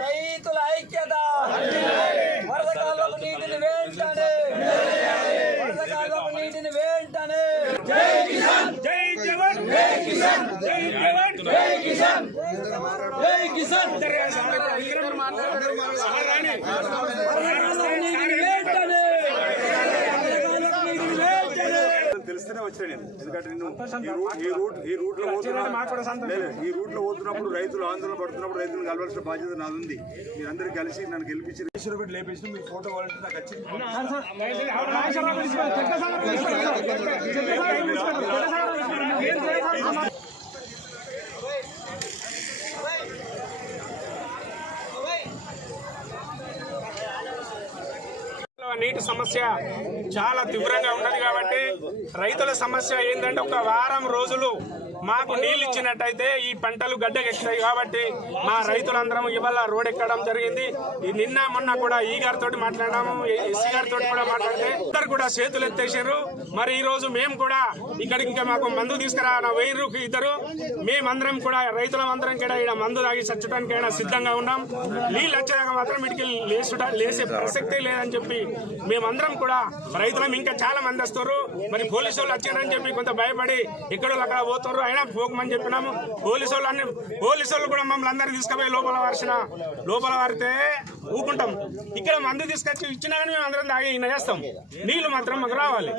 రైతుల ఐక్యత వరద కాలువకు నీటిని వెంటనే జై కిసాన్ జై జవాన్ జై కిసాన్ జై జవాన్ జై కిసాన్ జై కిసాన్ తెలిస్తేనే వచ్చాను నేను. ఎందుకంటే నేను ఈ రూట్ లో పోతున్నప్పుడు రైతులు ఆందోళన పడుతున్నప్పుడు రైతులను కలవాల్సిన బాధ్యత నాది ఉంది. మీరందరూ కలిసి నన్ను గెలిపించి లేపేసి మీరు ఫోటో కావాలంటే నాకు వచ్చింది. నీటి సమస్య చాలా తీవ్రంగా ఉన్నది కాబట్టి రైతుల సమస్య ఏంటంటే ఒక వారం రోజులు మాకు నీళ్ళు ఇచ్చినట్టయితే ఈ పంటలు గడ్డకెక్కుతాయి కాబట్టి మా రైతులందరం ఇవాళ రోడ్ ఎక్కడం జరిగింది. నిన్న మొన్న కూడా ఈ గారితో మాట్లాడాము, ఎస్సీ గారితో కూడా మాట్లాడితే ఇద్దరు కూడా చేతులు ఎత్తేసారు. మరి ఈ రోజు మేము కూడా ఇక్కడికి ఇంకా మాకు మందు తీసుకురా 1000 ఇద్దరు మేమందరం కూడా రైతులందరం కూడా ఇక్కడ మందు తాగి చచ్చడానికైనా సిద్ధంగా ఉన్నాం. నీళ్ళు వచ్చేదాకా మాత్రం వీటికి లేసే ప్రసక్తే లేదని చెప్పి మేమందరం కూడా రైతులం ఇంకా చాలా మంది వస్తారు. మరి పోలీసు వాళ్ళు వచ్చారని చెప్పి కొంత భయపడి ఎక్కడో అక్కడ పోతారు. అయినా పోకమని చెప్పినాము. పోలీసు వాళ్ళు కూడా మమ్మల్ని అందరినీ తీసుకుపోయి లోపల వారితే ఊకుంటాం. ఇక్కడ మందు తీసుకొచ్చి ఇచ్చినా కానీ మేము అందరం తాగి చేస్తాం. నీళ్లు మాత్రం మాకు రావాలి.